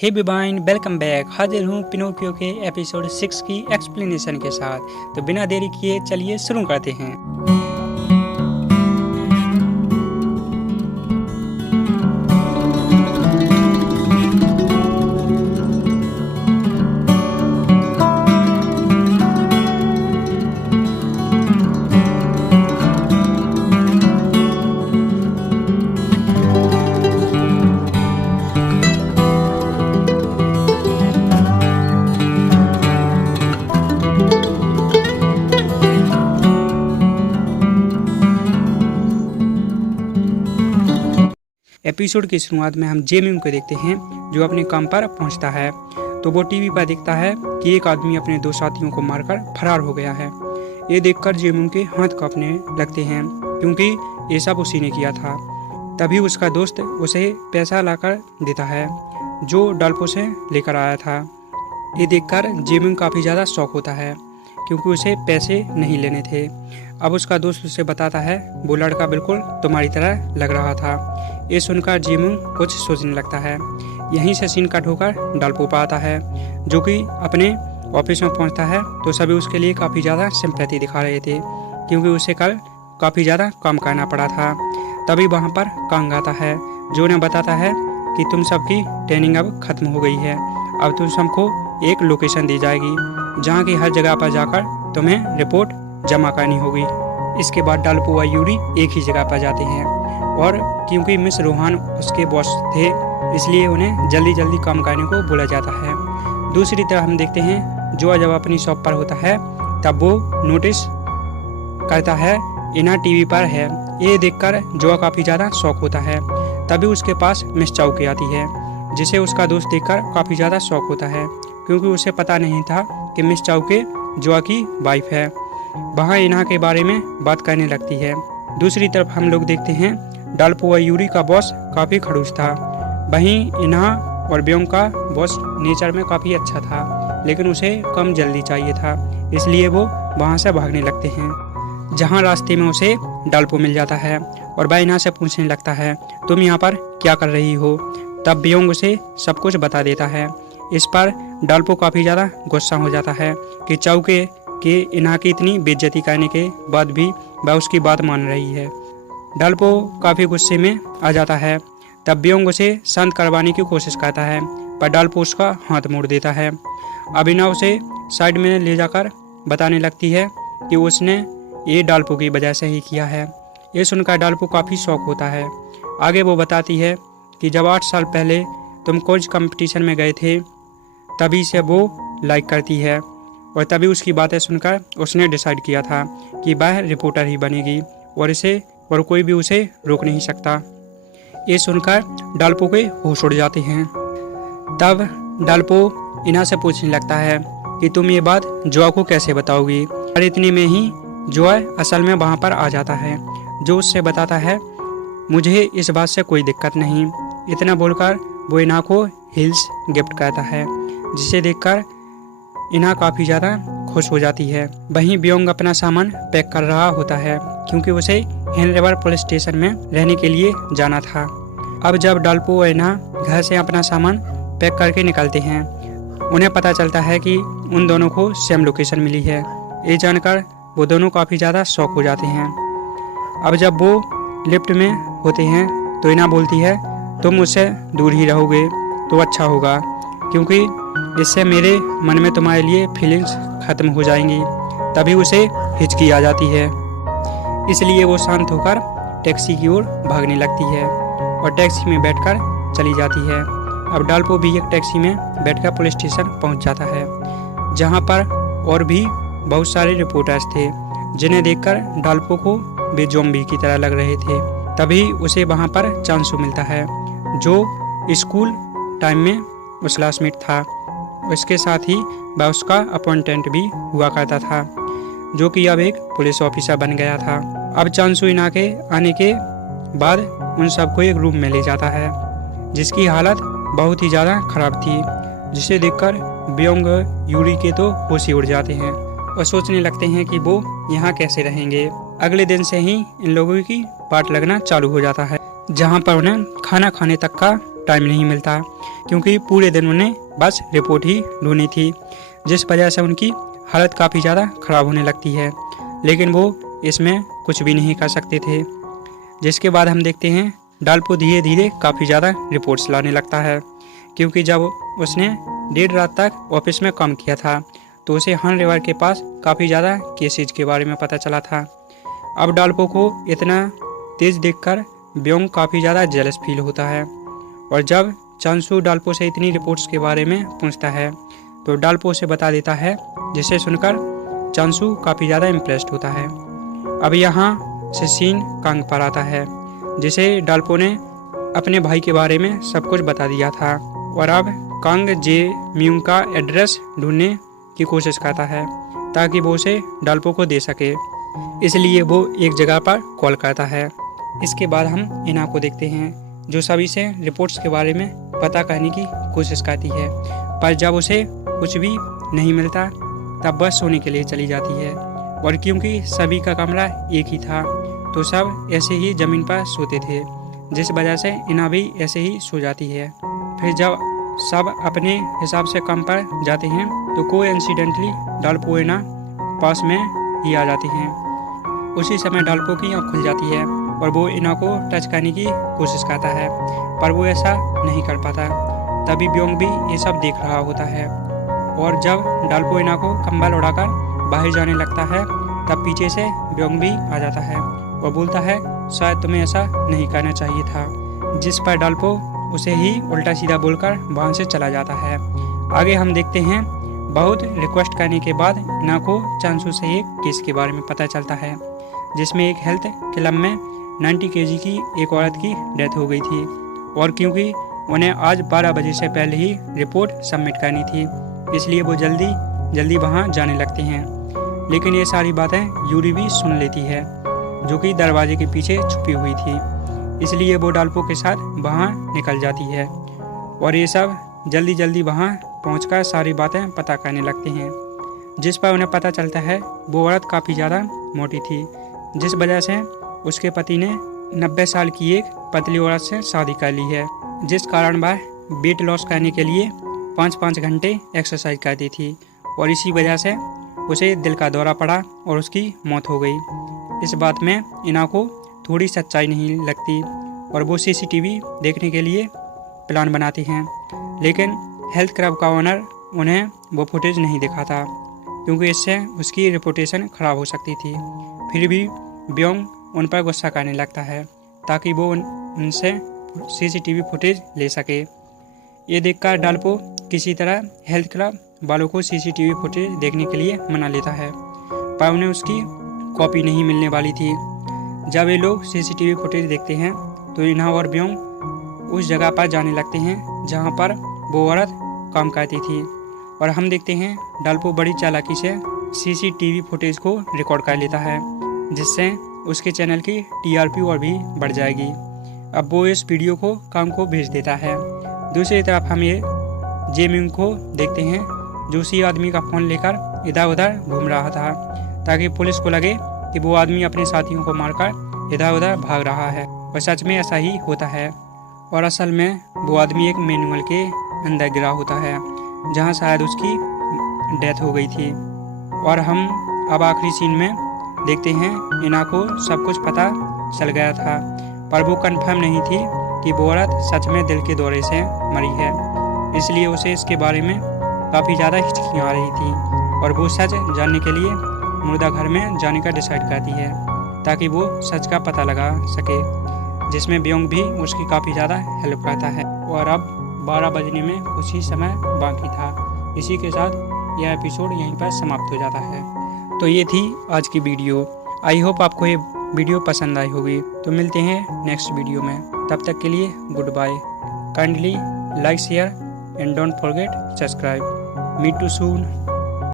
हे बिबाइन, welcome back. हाजिर हूँ Pinocchio के एपिसोड 6 की एक्सप्लेनेशन के साथ। तो बिना देरी किए चलिए शुरू करते हैं। एपिसोड की शुरुआत में हम जेमिंग को देखते हैं, जो अपने काम पर पहुंचता है। तो वो टीवी पर देखता है कि एक आदमी अपने दो साथियों को मारकर फरार हो गया है। ये देखकर जेमिंग के हाथ कांपने लगते हैं, क्योंकि ये सब उसी ने किया था। तभी उसका दोस्त उसे पैसा लाकर देता है, जो डाल्पो से लेकर आया था। ये देखकर जेमिंग काफ़ी ज़्यादा शौक होता है, क्योंकि उसे पैसे नहीं लेने थे। अब उसका दोस्त उसे बताता है वो लड़का बिल्कुल तुम्हारी तरह लग रहा था। ये सुनकर जेमिंग कुछ सोचने लगता है। यहीं से सीन कट होकर डाल्पो पर आता है, जो कि अपने ऑफिस में पहुंचता है। तो सभी उसके लिए काफ़ी ज़्यादा सिंपैथी दिखा रहे थे, क्योंकि उसे कल काफ़ी ज़्यादा काम करना पड़ा था। तभी वहाँ पर कांग आता है, जो उन्हें बताता है कि तुम सबकी ट्रेनिंग अब खत्म हो गई है। अब तुम सबको एक लोकेशन दी जाएगी, जहाँ की हर जगह पर जाकर तुम्हें रिपोर्ट जमा करनी होगी। इसके बाद डाल्पो व यूरी एक ही जगह पर जाते हैं, और क्योंकि मिस रोहान उसके बॉस थे, इसलिए उन्हें जल्दी जल्दी काम करने को बोला जाता है। दूसरी तरफ हम देखते हैं जो जब अपनी शॉप पर होता है, तब वो नोटिस करता है इना टीवी पर है। ये देखकर जो काफ़ी ज़्यादा शौक होता है। तभी उसके पास मिस चाउके आती है, जिसे उसका दोस्त देखकर काफ़ी ज़्यादा शौक होता है, क्योंकि उसे पता नहीं था कि मिस चाउके जो की वाइफ है। वहाँ इन्हा के बारे में बात करने लगती है। दूसरी तरफ हम लोग देखते हैं डाल्पो व यूरी का बॉस काफ़ी खड़ूस था। वहीं इन्हा और ब्योंग का बॉस नेचर में काफ़ी अच्छा था, लेकिन उसे कम जल्दी चाहिए था, इसलिए वो वहाँ से भागने लगते हैं। जहाँ रास्ते में उसे डाल्पो मिल जाता है, और वह इन्हा से पूछने लगता है तुम यहाँ पर क्या कर रही हो। तब ब्योंग उसे सब कुछ बता देता है। इस पर डाल्पो काफ़ी ज़्यादा गुस्सा हो जाता है कि चाउके कि इन्हा की इतनी बेइज्जती करने के बाद भी वह उसकी बात मान रही है। डाल्पो काफ़ी गुस्से में आ जाता है। तब ब्योंग उसे शांत करवाने की कोशिश करता है, पर डाल्पो उसका हाथ मोड़ देता है। अब इन्हा उसे साइड में ले जाकर बताने लगती है कि उसने ये डाल्पो की वजह से ही किया है। ये सुनकर डाल्पो काफ़ी शौक होता है। आगे वो बताती है कि जब 8 साल पहले तुम कुछ कंपटीशन में गए थे, तभी से वो लाइक करती है, और तभी उसकी बातें सुनकर उसने डिसाइड किया था कि वह रिपोर्टर ही बनेगी, और कोई भी उसे रोक नहीं सकता। ये सुनकर डाल्पो के होश उड़ जाते हैं। तब डाल्पो इन्हा से पूछने लगता है कि तुम ये बात जोआ को कैसे बताओगी। और इतने में ही जोआ असल में वहाँ पर आ जाता है, जो उससे बताता है मुझे इस बात से कोई दिक्कत नहीं। इतना बोलकर वो इन्हा को हिल्स गिफ्ट करता है, जिसे देखकर इन्हा काफ़ी ज़्यादा खुश हो जाती है। वहीं ब्योंग अपना सामान पैक कर रहा होता है, क्योंकि उसे हेन रिवर पुलिस स्टेशन में रहने के लिए जाना था। अब जब डाल्पो और इन्हा घर से अपना सामान पैक करके निकलते हैं, उन्हें पता चलता है कि उन दोनों को सेम लोकेशन मिली है। ये जानकर वो दोनों काफ़ी ज़्यादा शॉक हो जाते हैं। अब जब वो लिफ्ट में होते हैं, तो इन्हा बोलती है तुम मुझसे दूर ही रहोगे तो अच्छा होगा, क्योंकि इससे मेरे मन में तुम्हारे लिए फीलिंग्स खत्म हो जाएंगी। तभी उसे हिचकी आ जाती है, इसलिए वो शांत होकर टैक्सी की ओर भागने लगती है, और टैक्सी में बैठकर चली जाती है। अब डाल्पो भी एक टैक्सी में बैठकर पुलिस स्टेशन पहुंच जाता है, जहां पर और भी बहुत सारे रिपोर्टर्स थे, जिन्हें देखकर डाल्पो को वे ज़ॉम्बी की तरह लग रहे थे। तभी उसे वहां पर चांसू मिलता है, जो स्कूल टाइम में उस क्लासमेट था। इसके साथ ही वह उसका अपॉइंटेंट भी हुआ करता था, जो कि अब एक पुलिस ऑफिसर बन गया था। अब चांसू इन्हा के आने के बाद उन सबको एक रूम में ले जाता है, जिसकी हालत बहुत ही ज़्यादा खराब थी, जिसे देखकर ब्योंग यूरी के तो होश ही उड़ जाते हैं, और सोचने लगते हैं कि वो यहाँ कैसे रहेंगे। अगले दिन से ही इन लोगों की पार्ट लगना चालू हो जाता है, जहाँ पर उन्हें खाना खाने तक का टाइम नहीं मिलता, क्योंकि पूरे दिन उन्हें बस रिपोर्ट ही ढूंढनी थी, जिस वजह से उनकी हालत काफ़ी ज़्यादा ख़राब होने लगती है। लेकिन वो इसमें कुछ भी नहीं कर सकते थे। जिसके बाद हम देखते हैं डाल्पो धीरे धीरे काफ़ी ज़्यादा रिपोर्ट्स लाने लगता है, क्योंकि जब उसने देर रात तक ऑफिस में काम किया था तो उसे हन रिवर के पास काफ़ी ज़्यादा केसेज के बारे में पता चला था। अब डाल्पो को इतना तेज देखकर ब्योंग काफ़ी ज़्यादा जेलस फील होता है, और जब चांसू डाल्पो से इतनी रिपोर्ट्स के बारे में पूछता है तो डाल्पो उसे बता देता है, जिसे सुनकर चांसू काफ़ी ज़्यादा इम्प्रेस्ड होता है। अब यहाँ से सीन कांग पर आता है, जिसे डाल्पो ने अपने भाई के बारे में सब कुछ बता दिया था, और अब कांग जे म्यूंग का एड्रेस ढूंढने की कोशिश करता है ताकि वो उसे डाल्पो को दे सके। इसलिए वो एक जगह पर कॉल करता है। इसके बाद हम इना को देखते हैं, जो सभी से रिपोर्ट्स के बारे में पता करने की कोशिश करती है, पर जब उसे कुछ भी नहीं मिलता तब बस सोने के लिए चली जाती है। और क्योंकि सभी का कमरा एक ही था तो सब ऐसे ही ज़मीन पर सोते थे, जिस वजह से इना भी ऐसे ही सो जाती है। फिर जब सब अपने हिसाब से काम पर जाते हैं तो कोइंसिडेंटली डाल्पो इना पास में ही आ जाती हैं। उसी समय डाल्पो की आँख खुल जाती है और वो इना को टच करने की कोशिश करता है, पर वो ऐसा नहीं कर पाता। तभी ब्योंग भी ये सब देख रहा होता है, और जब डाल्पो इना को कंबल उड़ाकर बाहर जाने लगता है तब पीछे से ब्योंग भी आ जाता है और बोलता है, शायद तुम्हें ऐसा नहीं करना चाहिए था, जिस पर डाल्पो उसे ही उल्टा सीधा बोलकर वहाँ से चला जाता है। आगे हम देखते हैं, बहुत रिक्वेस्ट करने के बाद इना को चांसू से एक केस के बारे में पता चलता है, जिसमें एक हेल्थ क्लब में 90 kg की एक औरत की डेथ हो गई थी, और क्योंकि उन्हें आज 12 बजे से पहले ही रिपोर्ट सबमिट करनी थी, इसलिए वो जल्दी वहाँ जाने लगते हैं। लेकिन ये सारी बातें यूरी भी सुन लेती है, जो कि दरवाजे के पीछे छुपी हुई थी, इसलिए वो डाल्पो के साथ वहाँ निकल जाती है, और ये सब जल्दी वहाँ पहुँचकर सारी बातें पता करने लगते हैं, जिस पर उन्हें पता चलता है वो औरत काफ़ी ज़्यादा मोटी थी, जिस वजह से उसके पति ने 90 साल की एक पतली औरत से शादी कर ली है, जिस कारण वह वेट लॉस करने के लिए 5-5 घंटे एक्सरसाइज करती थी, और इसी वजह से उसे दिल का दौरा पड़ा और उसकी मौत हो गई। इस बात में इना को थोड़ी सच्चाई नहीं लगती, और वो CCTV देखने के लिए प्लान बनाती हैं, लेकिन हेल्थ क्लब का ओनर उन्हें वो फुटेज नहीं दिखाता, क्योंकि इससे उसकी रेपुटेशन ख़राब हो सकती थी। फिर भी ब्योंग उन पर गुस्सा करने लगता है ताकि वो उनसे CCTV फुटेज ले सके। ये देखकर डाल्पो किसी तरह हेल्थ क्लब वालों को CCTV फुटेज देखने के लिए मना लेता है, पर उन्हें उसकी कॉपी नहीं मिलने वाली थी। जब ये लोग CCTV फुटेज देखते हैं तो इना और ब्योंग उस जगह पर जाने लगते हैं जहाँ पर वो औरत काम करती थी, और हम देखते हैं डाल्पो बड़ी चालाकी से CCTV फुटेज को रिकॉर्ड कर लेता है, जिससे उसके चैनल की TRP और भी बढ़ जाएगी। अब वो इस वीडियो को कांग को भेज देता है। दूसरी तरफ हम ये जे म्यूंग को देखते हैं, जो उसी आदमी का फ़ोन लेकर इधर उधर घूम रहा था, ताकि पुलिस को लगे कि वो आदमी अपने साथियों को मारकर इधर उधर भाग रहा है, और सच में ऐसा ही होता है। और असल में वो आदमी एक मैनुअल के अंदर गिरा होता है, जहाँ शायद उसकी डेथ हो गई थी। और हम अब आखिरी सीन में देखते हैं, इना को सब कुछ पता चल गया था, पर वो कंफर्म नहीं थी कि वो औरत सच में दिल के दौरे से मरी है, इसलिए उसे इसके बारे में काफ़ी ज़्यादा हिचकियाँ आ रही थी, और वो सच जानने के लिए मुर्दा घर में जाने का डिसाइड करती है, ताकि वो सच का पता लगा सके, जिसमें ब्योंग भी उसकी काफ़ी ज़्यादा हेल्प करता है। और अब 12 बजने में कुछ ही समय बाकी था। इसी के साथ यह एपिसोड यहीं पर समाप्त हो जाता है। तो ये थी आज की वीडियो। आई होप आपको ये वीडियो पसंद आई होगी। तो मिलते हैं नेक्स्ट वीडियो में, तब तक के लिए goodbye. Kindly like share and don't forget subscribe. Meet to soon.